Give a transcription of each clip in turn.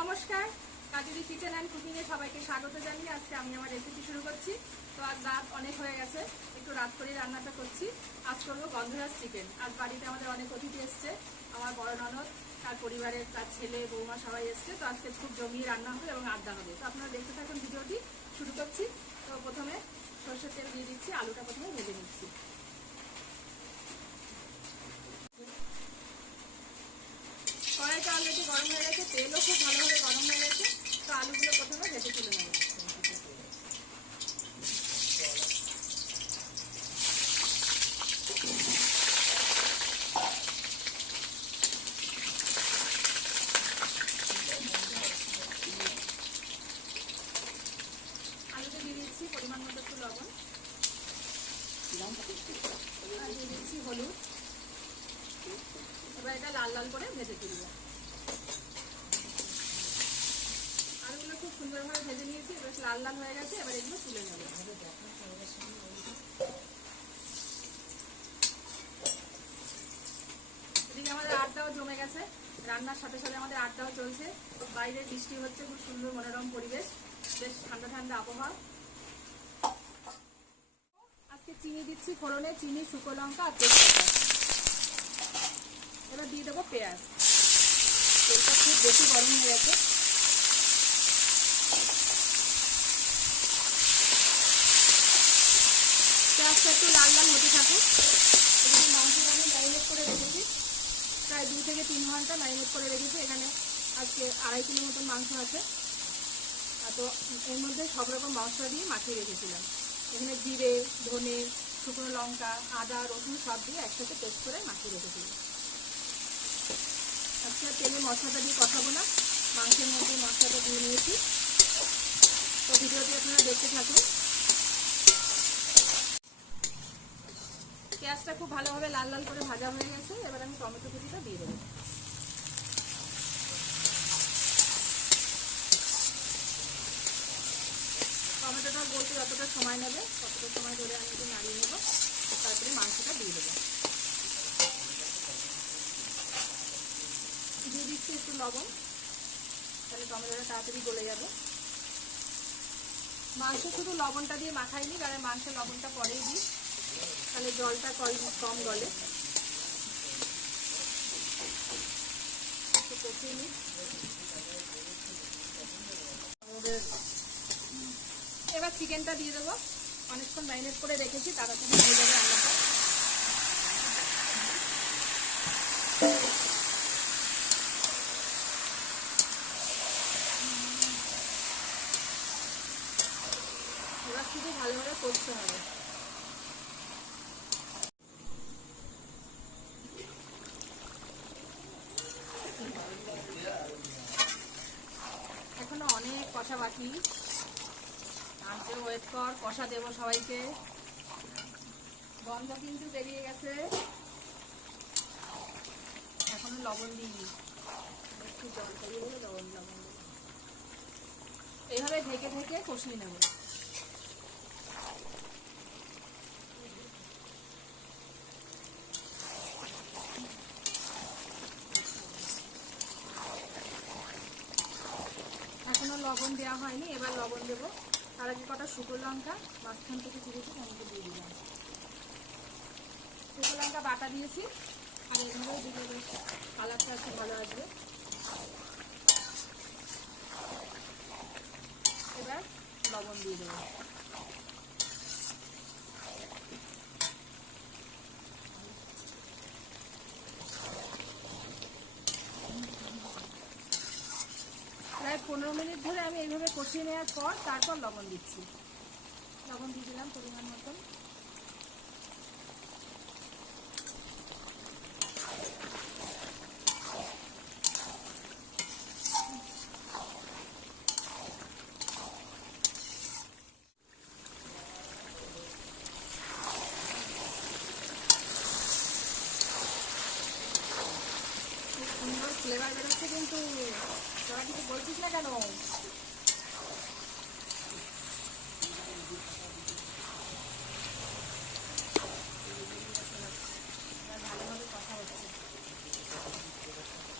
নমস্কার। কাজুরি kitchen and কুকিংয়ে সবাইকে স্বাগত জানিয়ে আজকে আমি আমার রেসিপি শুরু করছি। তো আজ রাত অনেক হয়ে গেছে, একটু রাত করে রান্নাটা করছি। আজ করব গন্ধরাজ চিকেন আজ বাড়িতে আমাদের অনেক অতিথি এসছে, আমার বড় ননদ, তার পরিবারের তার ছেলে, বৌমা সবাই এসছে। তো আজকে খুব জমিয়ে রান্না হবে এবং আড্ডা হবে। তো আপনারা দেখতে থাকুন ভিডিওটি, শুরু করছি। তো প্রথমে সর্ষের তেল দিয়ে দিচ্ছি, আলুটা প্রথমে ভেজে নিচ্ছি। গরম হয়ে গেছে, তেলও খুব ভালোভাবে গরম হয়ে গেছে, তো আলুগুলো প্রথমে ভেজে তুলে নেব। দিয়ে দিচ্ছি পরিমাণ মতো একটু লবণ। হলুদ। এবার এটা লাল লাল করে ভেজে তুলব আলুগুলো খুব সুন্দরভাবে ভেজে নিয়েছি এবার লাল লাল হয়ে গেছে, এবার এগুলো তুলে নেব। এদিকে আমাদের আড্ডাও জমে গেছে। রান্নার সাথে সাথে আমাদের আড্ডাও চলছে। বাইরে বৃষ্টি হচ্ছে, খুব সুন্দর মনোরম পরিবেশ। বেশ ঠান্ডা ঠান্ডা আবহাওয়া। আজকে চিনি দিচ্ছি ফোড়নে, চিনি, শুকনো লঙ্কা আর তেজপাতা। এবার দিয়ে দেবো পেঁয়াজ। তেলটা খুব বেশি গরম হয়ে গেছে পেঁয়াজটা একটু লাল লাল হতে থাকুক এখানে মাংসটা আমি ম্যারিনেট করে রেখেছি। প্রায় দু থেকে তিন ঘণ্টা ম্যারিনেট করে রেখেছি। এখানে আজকে আড়াই কিলো মতন মাংস আছে। তো এর মধ্যে সব রকম মশলা দিয়ে মাখিয়ে রেখেছিলাম। এখানে জিরে, ধনে, শুকনো লঙ্কা, আদা, রসুন সব দিয়ে একসাথে পেস্ট করে মাখিয়ে রেখেছিলাম। আজকে তেলে মশলাটা দিয়ে কষাবো না। মাংসের মধ্যে মশলাটা দিয়ে নিয়েছি। তো ভিডিওটি আপনারা দেখতে থাকুন। পেঁয়াজটা খুব ভালোভাবে লাল লাল করে ভাজা হয়ে গেছে। এবার আমি টমেটো কুচিটা দিয়ে দেবো। টমেটোটা বলতে যতটা সময় নেবে, ততটা সময় ধরে আমি একটু নাড়িয়ে নেব। তারপরে মাংসটা দিয়ে দেবো। দিয়ে দিচ্ছি একটু লবণ। তাহলে টমেটোটা তাড়াতাড়ি গলে যাবে। মাংস শুধু লবণটা দিয়ে মাখাইনি, কারণ মাংসে লবণটা পরেই দিই। তাহলে জলটা কম গলে। এবার চিকেনটা দিয়ে দেবো। অনেকক্ষণ ম্যারিনেট করে রেখেছি, তাড়াতাড়ি হয়ে যাবে এবার শুধু ভালোভাবে করতে হবে এখনও বাকি আনতে ওয়েট কর কষা দেবো সবাইকে। গন্ধ কিন্তু বেরিয়ে গেছে। এখনও লবণ দিইনি। একটু জল লবণ লবণ। এইভাবে ঢেকে ঢেকে কষিয়ে নেব এখনও লবণ দেওয়া হয়নি, এবার লবণ দেবো। তার আগে কটা শুকনো লঙ্কা, মাঝখান থেকে চিরেছি আমাকে দিয়ে দিলাম। শুকো লঙ্কা বাটা দিয়েছি, আর এইভাবেই দিলে বেশ কালারটা একটু ভালো আসবে। এবার লবণ দিয়ে দেবো প্রায় পনেরো মিনিট ধরে আমি এইভাবে কষিয়ে নেওয়ার পর তারপর লবণ দিচ্ছি। লবণ দিয়ে দিলাম পরিমাণ মতন। ফ্লেভার বেরোচ্ছে কিন্তু তোরা কিছু বলছিস না কেন ভালোভাবে কথা হচ্ছে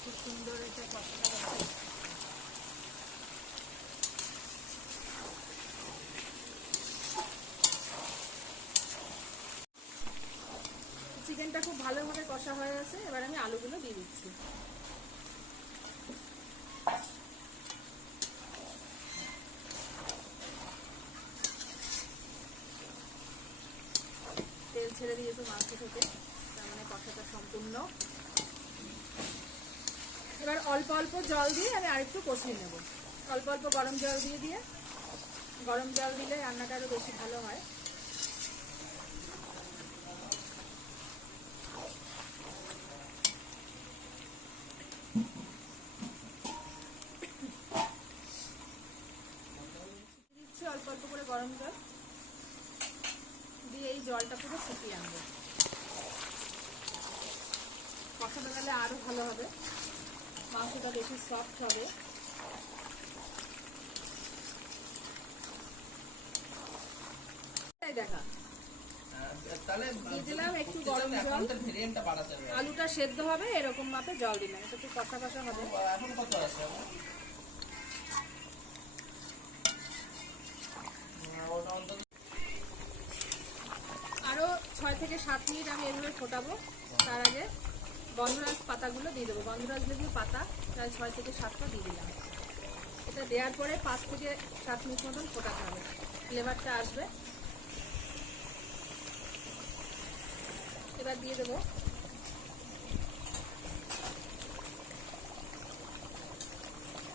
খুব সুন্দর এটা কষাটা হচ্ছে চিকেনটা খুব ভালোভাবে কষা হয়ে গেছে, এবার আমি আলুগুলো দিয়ে দিচ্ছি। তেল ছেড়ে দিয়েছে মাংস থেকে, তার মানে কষাটা সম্পূর্ণ। এবার অল্প অল্প জল দিয়ে আমি আরেকটু কষিয়ে নেব। অল্প অল্প গরম জল দিয়ে দিয়ে, গরম জল দিলে রান্নাটা আরও বেশি ভালো হয়। গরম জল। দিয়ে এই জলটা পুরো ফুটিয়ে আনব। কষাতে গেলে ভালো হবে। মাংসটা বেশি সফট হবে। দেখা। আলুটা সেদ্ধ হবে এরকম মাপে জল দিলাম একটু কষা কষা হবে। এখন কত আছে? ওটা ছয় থেকে সাত মিনিট আমি এভাবে ফোটাবো। তার আগে গন্ধরাজ পাতাগুলো দিয়ে দেবো। গন্ধরাজ লেবুর পাতা প্রায় ছয় থেকে সাতটা দিয়ে দিলাম। এটা দেওয়ার পরে পাঁচ থেকে সাত মিনিট মতন ফোটাতে হবে। ফ্লেভারটা আসবে। এবার দিয়ে দেবো।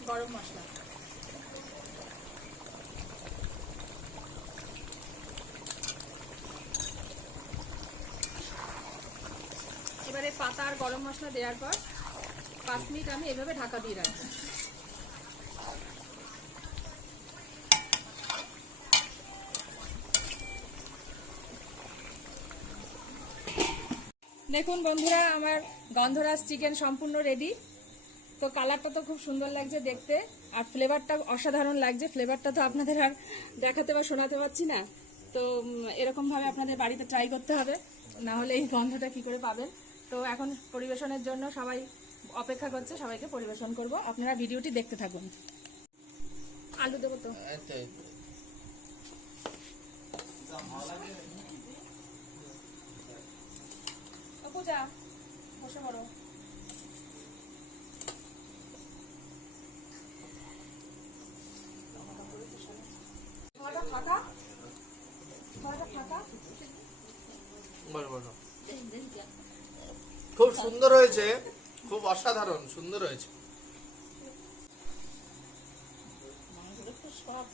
গরম মশলা। এবারে পাতা আর গরম মশলা দেওয়ার পর পাঁচ মিনিট আমি এভাবে ঢাকা দিয়ে রাখব। দেখুন বন্ধুরা আমার গন্ধরাজ চিকেন সম্পূর্ণ রেডি তো কালারটা তো খুব সুন্দর লাগছে দেখতে আর ফ্লেভারটা অসাধারণ লাগছে। ফ্লেভারটা তো আপনাদের আর দেখাতে বা শোনাতে পারছি না। তো এরকমভাবে আপনাদের বাড়িতে ট্রাই করতে হবে না হলে এই গন্ধটা কি করে পাবেন? তো এখন পরিবেশনের জন্য সবাই অপেক্ষা করছে সবাইকে পরিবেশন করব। আপনারা ভিডিওটি দেখতে থাকুন। আলু দেবো তো এই তো, এই তো। ও পূজা বসে পড়ো। খাওয়াটা ফাঁকা? খাওয়াটা ফাঁকা? বলো, বলো। খুব সুন্দর হয়েছে খুব অসাধারণ সুন্দর হয়েছে। সব